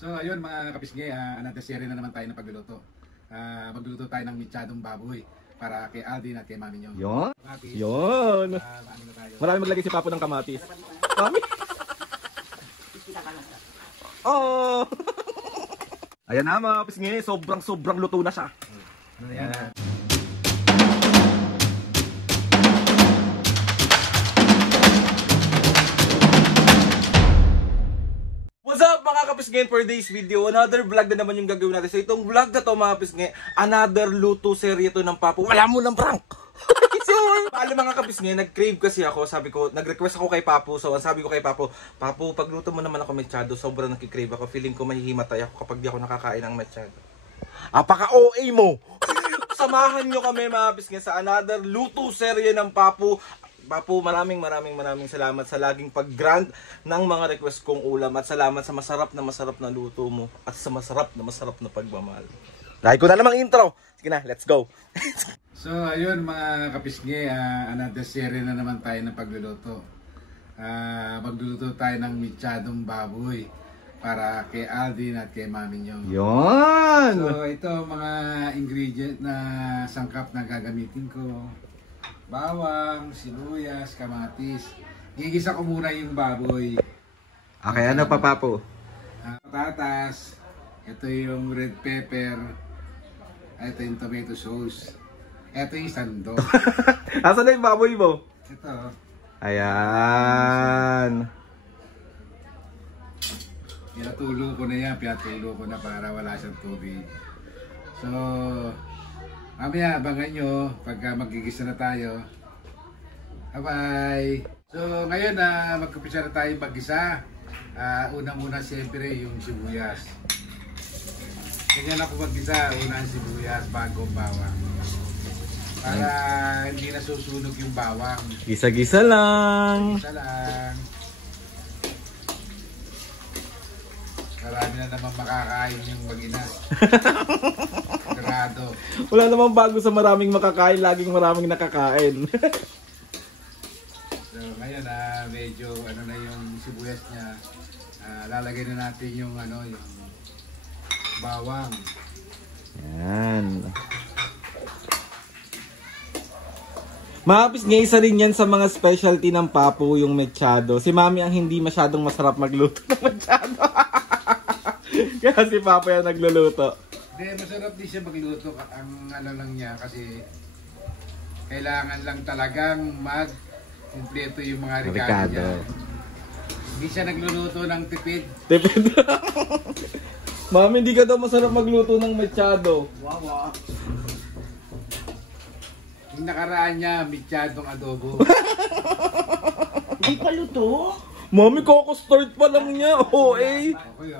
So ayun mga kapisngi, another series na naman tayo ng pagluluto. Magluluto tayo ng mitsadong baboy para kay Aldin at kay Mami Nyong. Yun. Kamatis. Yun. Ano na tayo? Marami maglagay si Papo ng kamatis. Mami. Oh. Ayan na mga kapisngi, sobrang luto na siya. Ayan. What's up mga kapisngi, for this video, another vlog na naman yung gagawin natin. So itong vlog na to mga kapisngi, another luto serye to ng Papo. Wala mo ng prank! So, alam mga kapisngi, nag-crave kasi ako, sabi ko, nag-request ako kay Papo. So ang sabi ko kay Papo, Papo, pagluto mo naman ako mechado, sobrang nakikrave ako. Feeling ko mahihimatay ako kapag di ako nakakain ng mechado. Apaka-OA mo! Samahan nyo kami mga kapisngi sa another luto serye ng Papo. Papo, maraming salamat sa laging pag-grant ng mga request kong ulam at salamat sa masarap na luto mo at sa masarap na pagmamahal. Dahil ko na namang intro. Sige na, let's go. So ayun mga kapisngi, another series na naman tayo ng pagluluto. Magluluto tayo ng mitsadong baboy para kay Aldin at kay Mami Nyong. Yon. So ito mga ingredient na sangkap na gagamitin ko. Bawang, sibuyas, kamatis. Gigisa ko muna yung baboy. Okay, ano pa Papo? Patatas. Ito yung red pepper. Ito yung tomato sauce. Ito yung sando. Asan na yung baboy mo? Ito. Ayan. Pinatulo ko na yan. Pinatulo ko na para wala siyang tubig. So, mamaya abangan nyo pagka magigisa na tayo. Bye-bye! So ngayon magkumpisa na tayo mag-gisa. Unang-una siyempre yung sibuyas. Ganyan ako mag-gisa. Una ang sibuyas bago bawang. Para hindi nasusunog yung bawang. Gisa-gisa lang. Gisa lang. Marami na naman makakain yung mag-ina. Grado. Wala namang bago sa maraming makakain, laging maraming nakakain. So ngayon medyo ano na yung sibuyas niya. Lalagay na natin yung yung bawang. Yan. Mahapis nga isa rin yan sa mga specialty ng Papo, yung mechado. Si Mami ang hindi masyadong masarap magluto ng mechado. Kaya si Papo yan nagluluto. Hindi, masarap din siya magluto. Ang ano lang niya kasi kailangan lang talagang mag-kumpleto yung mga regalo niya. Hindi siya nagluluto ng tipid. Tipid. Mami, hindi ka daw masarap magluto ng mechado. Wow. Yung nakaraan niya, mechadong adobo. Hindi pa luto? Mami, koko-start pa lang niya. OA. Okay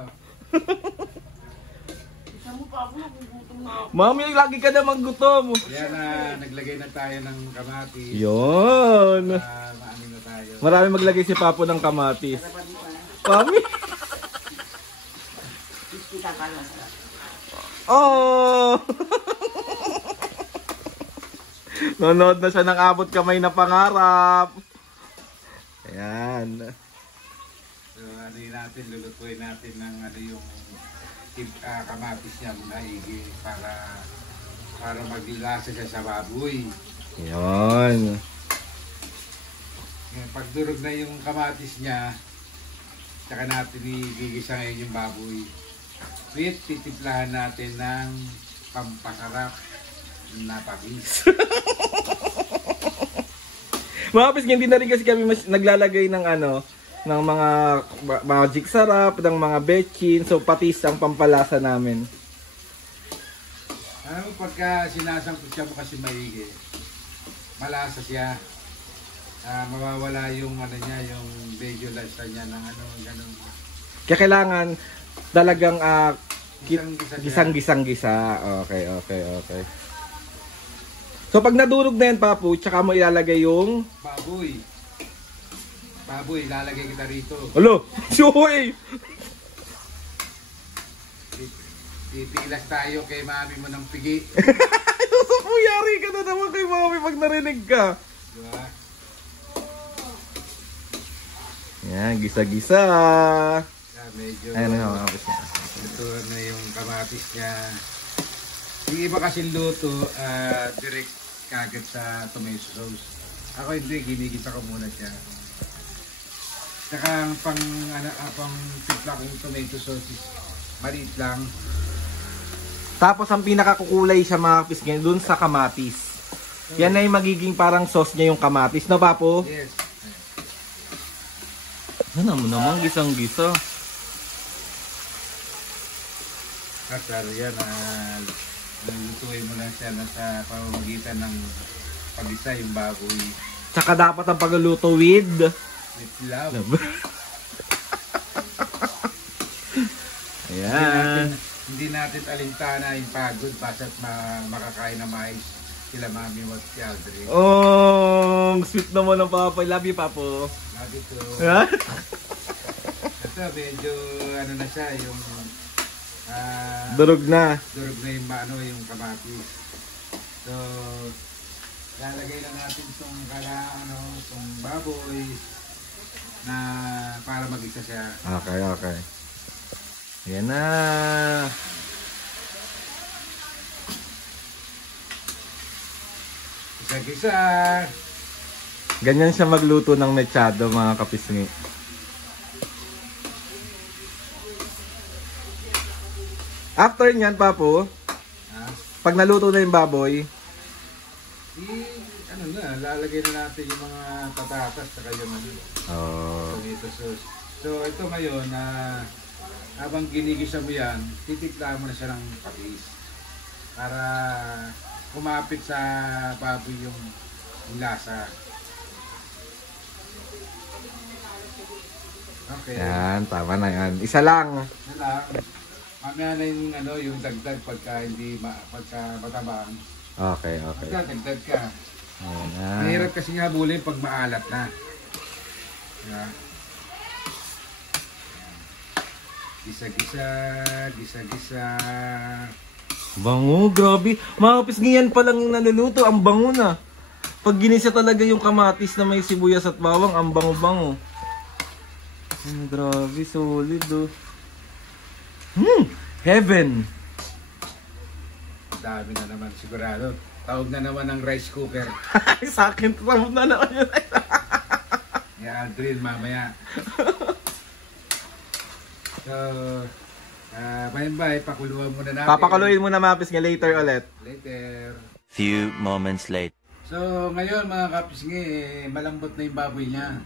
Isa mo pa ako, nagugutom na ako. Mami, lagi ka na maggutom. Yan naglagay na tayo ng kamatis. Yun. Maano na tayo. Marami maglagay si Papo ng kamatis. Mami. Kita ka lang. Oh. Nanood na siya ng abot kamay na pangarap. Ayan. So natin, lulutuin natin ng yung kamatis niya maigi para maglasa siya sa baboy. Ayan. Pagdurog na yung kamatis niya, tsaka natin igigisa ngayon yung baboy. Wait, titimplahan natin ng pampasarap na patis. Mahapis, hindi na rin kasi kami naglalagay ng ng mga magic sarap, ng mga betchin, so patis ang pampalasa namin. Pagka sinasangkot siya mo kasi maigi, malasa siya. Mawawala yung niya, yung medyo lasa niya ng ganun. Kaya kailangan talagang Gisang-gisa. Okay. So pag nadurog na yan, Papo, tsaka mo ilalagay yung baboy, ilalagay kita rito. Alo, suhoy! Pipilas tayo kay Mami mo ng pigi. Yari ka na naman kay Mami pag narinig ka. Diba? Yan, gisa-gisa. Medyo Ayan na, Mahapis na. kamatis niya. Yung iba kasi luto, direct kagad sa tomato sauce. Ako hindi, ginigisa ko muna siya. Saka ang pang timpla kong tomato sauce is maliit lang. Tapos ang pinakakukulay siya mga kapisngin dun sa kamatis. Yan ay magiging parang sauce niya yung kamatis na Papo. Yes. Ano mo naman gisang-gisa. Kasar yan, lutuin mo lang siya sa pamamagitan ng pag-isa yung baboy. Tsaka dapat ang pagluluto with love. Ayan. Hindi natin alintana yung pagod basta't makakain na mais sila Mami at si Aldrin. Oh, sweet naman ng Papa. Love you, Papo. Love you too. Ha? Ito medyo ano na siya yung Durog na. durog na yung yung kamatis. So lalagay lang natin itong itong baboy na para mag-isa siya. Okay, okay. Ayan na. Isa-isa. Ganyan siya magluto ng mechado mga kapisngi. After nyan, Papo, pag naluto na yung baboy, Lalagay na natin yung mga patatas saka yung tomato sauce. So ito ngayon habang ginigisa mo yan, titimpla mo na siya ng patis para kumapit sa baboy yung lasa. Okay. yan, tama na yan. Isa lang. Ito lang. Mamaya na yung dagdag pagka matabang. Okay, okay. Dagdag ka. Ayan na. Mahirap kasi nga habulin pag maalat na. Diba? Gisa-gisa, gisa-gisa. Bango, grabe. Mga kapisngi, yan pa lang yung naluluto. Ang bango na. Pag ginisa talaga yung kamatis na may sibuyas at bawang, ang bango-bango. Grabe, solid oh. Heaven. Dami na naman sigurado. Tawag na naman ng rice cooker. Sa akin, tawag na naman yun. Yan, drill mamaya. So, bye-bye. Pakuluan muna natin. Papakuluin mo na mapis nga later ulit. Later. Few moments later. So, ngayon mga kapisngi, malambot na yung baboy niya.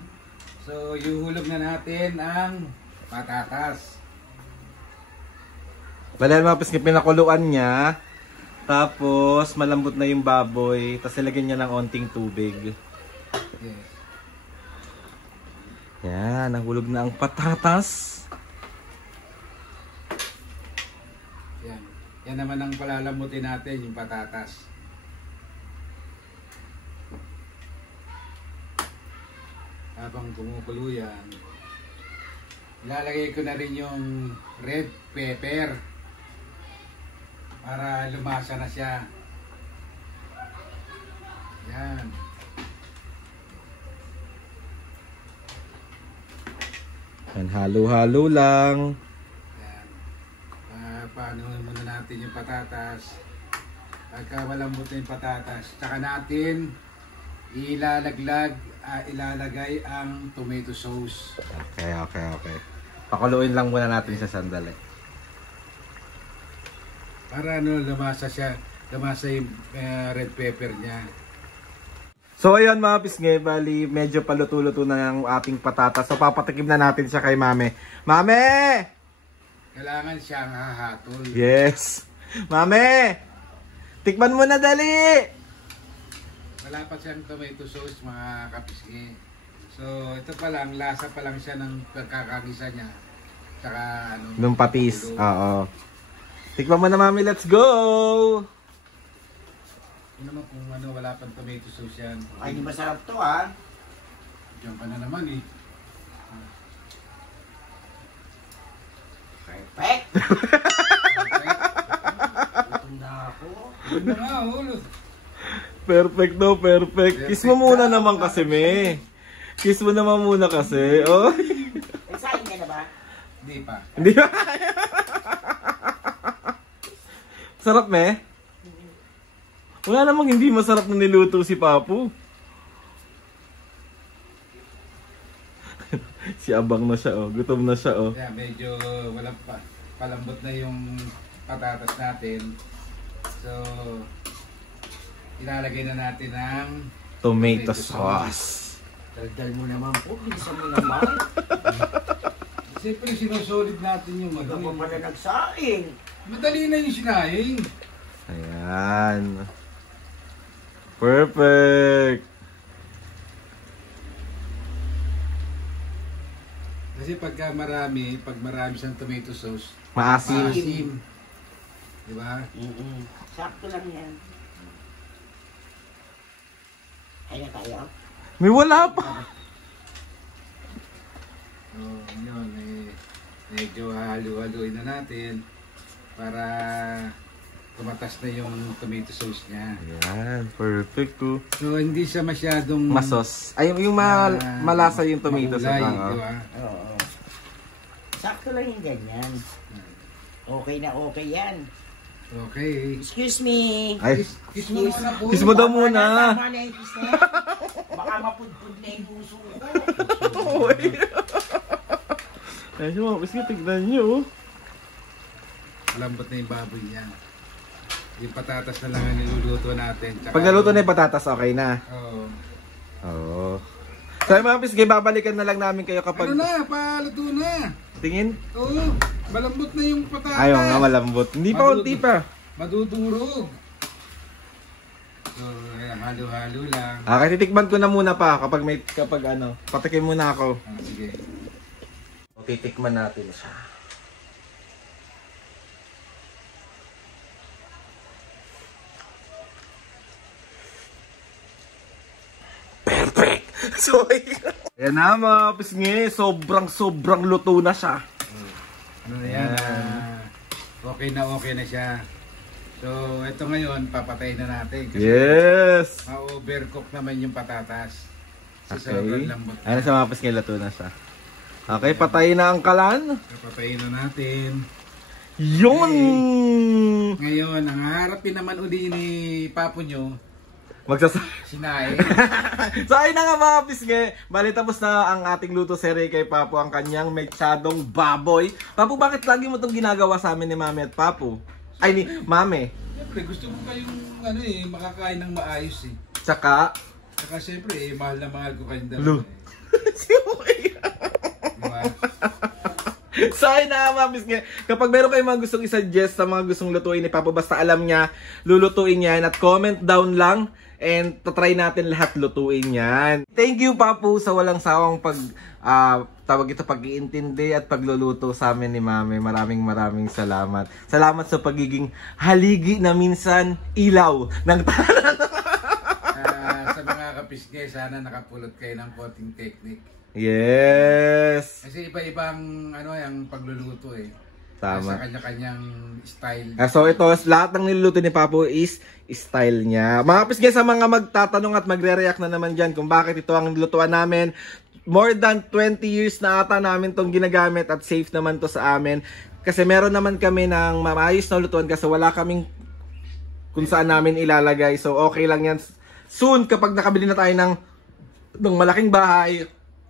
So, yuhulog na natin ang patatas. Wala mapis nga pinakuluan niya. Tapos, malambot na yung baboy. Tapos, nilagyan niya ng onting tubig. Yes. Yan, nahulog na ang patatas. Yan. Yan naman ang palalamutin natin, yung patatas. Habang kumukulo yan, ilalagay ko na rin yung red pepper para lumasa na siya. Yan. Yan, halo-halo lang. Yan. Paano muna natin yung patatas. Pagka malambot na yung patatas, tsaka natin ilalagay ang tomato sauce. Okay, okay, okay. Pakuluin lang muna natin sa sandali. Para lumasa siya, lumasa yung red pepper niya. So ayun mga pisngi, bali medyo paluto-luto na yung ating patatas. So papatikim na natin siya kay Mame. Mame! Kailangan siyang hahatol. Yes! Mame! Tikman mo na dali! Wala pa siyang tomato sauce mga kapisngi. So ito pa lang, lasa pa lang siya ng pagkakagisa niya. Tsaka Nung patis, oo. Tikman mo na Mami, let's go! Ano naman kung wala pang tomato sauce yan. Ay, di masarap to ah. Diyan ka na naman eh. Perfect. Gutom na ako. Ano nga, ulo. Perfect daw, perfect. Kiss mo muna naman kasi, me. Kiss mo naman muna kasi. Oh. Excited ka na ba? Hindi pa. Hindi ba? Sarap, me? Wala namang hindi masarap na niluto si Papu. Si Abang na siya, oh. Gutom na siya, oh. Yeah, medyo walang palambot na yung patatas natin. So, ilalagay na natin ng Tomato sauce. Daldal mo naman po, bilisan mo naman. Siyempre, sinusolid natin yung Ikaw pa ano. pala nagsaing. Madali na yung sinaing. Ayan. Perfect. Kasi pag marami siyang tomato sauce, Maasim. maasim. Diba? Sakto lang yan. Kaya tayo. May wala pa. So, yun, medyo halu-haluin na natin para tumatas na yung tomato sauce niya. Ayan, perfect, oh. So, hindi siya masyadong Masos. Ay, yung malasa yung tomato sauce. makulay, Oh. diba? Oo. Sakto lang yung ganyan. Okay na okay yan. Okay. Excuse me. Ay, Kiss mo muna po. kiss mo daw muna. Tama na yung kiss na. Baka mapudpud na yung puso ko. Ay, mga piski, tignan nyo, oh. Lambot na yung baboy niya. Yung patatas na lang ang niluluto natin. Tsaka, Pag naluto na yung patatas, okay na. Oo. Oo. So, mga piski, babalikan na lang namin kayo kapag... Ano na, paluto na. Tingin? Oo, malambot na yung patatas. Ayaw nga, malambot. Hindi pa, unti pa. Madudurog. So, ayan, halo-halo lang. Kaya titikman ko na muna pa kapag ano, patikim muna ako. Sige. Titikman natin siya. Perfect! So, ayan na mga pisngi, sobrang luto na siya. Ano na yan, okay na siya. So, ito ngayon, papatayin na natin. Kasi Yes! ma-overcook naman yung patatas. Kasi Okay. sobrang lambot Ano sa mga pisngi, luto na siya. Okay, patayin na ang kalan. Papatayin na natin. Yun! Ngayon, ang harapin naman uli ni Papo nyo, sinaing. So ayun na nga mga pisngi, bali tapos na ang ating luto serye kay Papo, ang kanyang mechadong baboy. Papo, bakit lagi mo itong ginagawa sa amin ni Mami at Papo? Ay, ni Mami. Siyempre, gusto ko kayong makakain ng maayos eh. Tsaka, Saka siyempre, mahal na mahal ko kayong Lu. dalawa eh. si Uy. Diba? So ayun na nga mga pisngi, kapag meron kayong mga gustong isuggest sa mga gustong lutuin ni Papo, basta alam niya, lulutuin niya at comment down lang. And tatry natin lahat lutuin yan. Thank you, Papu, sa walang sawang pag-iintindi at pagluluto sa amin ni Mami. Maraming salamat. Salamat sa pagiging haligi na minsan ilaw ng tanan. Sa mga kapisgay, sana nakapulot kayo ng konting technique. Yes! Kasi iba-ibang yung pagluluto eh. Tama. Sa kanya-kanyang style. So ito, lahat ng niluluto ni Papo is style niya. Mga pisgay, sa mga magtatanong at magre-react na naman dyan kung bakit ito ang nilutuan namin. More than 20 years na ata namin itong ginagamit at safe naman to sa amin. Kasi meron naman kami ng maayos na lutuan kasi wala kaming kung saan namin ilalagay. So okay lang yan. Soon, kapag nakabili na tayo ng malaking bahay,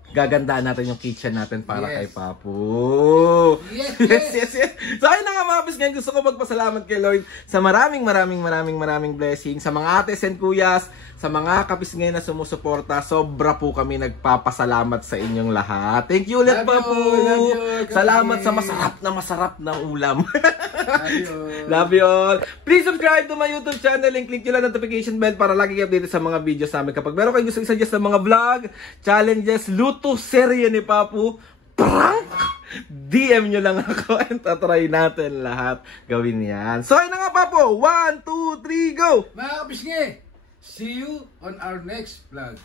gagandaan natin yung kitchen natin para Yes. kay Papo. Yes. So ayun na nga mga bis, ngayon gusto ko magpasalamat kay Lord sa maraming blessings. Sa mga ates and kuyas, sa mga kapis ngayon na sumusuporta, sobra po kami nagpapasalamat sa inyong lahat. Thank you ulit, Love Papo. you, Salamat kapis. sa masarap na ulam. Love Love you all. Please subscribe to my YouTube channel and click nyo lang notification bell para lagi kayo updated sa mga videos namin. Kapag meron kayong gusto i-suggest ng mga vlog, challenges, luto, serye ni Papu, prank, DM nyo lang ako and tatry natin lahat gawin yan. So, ayun na nga, Papu. 1, 2, 3, go! Mga kapisgay, see you on our next vlog.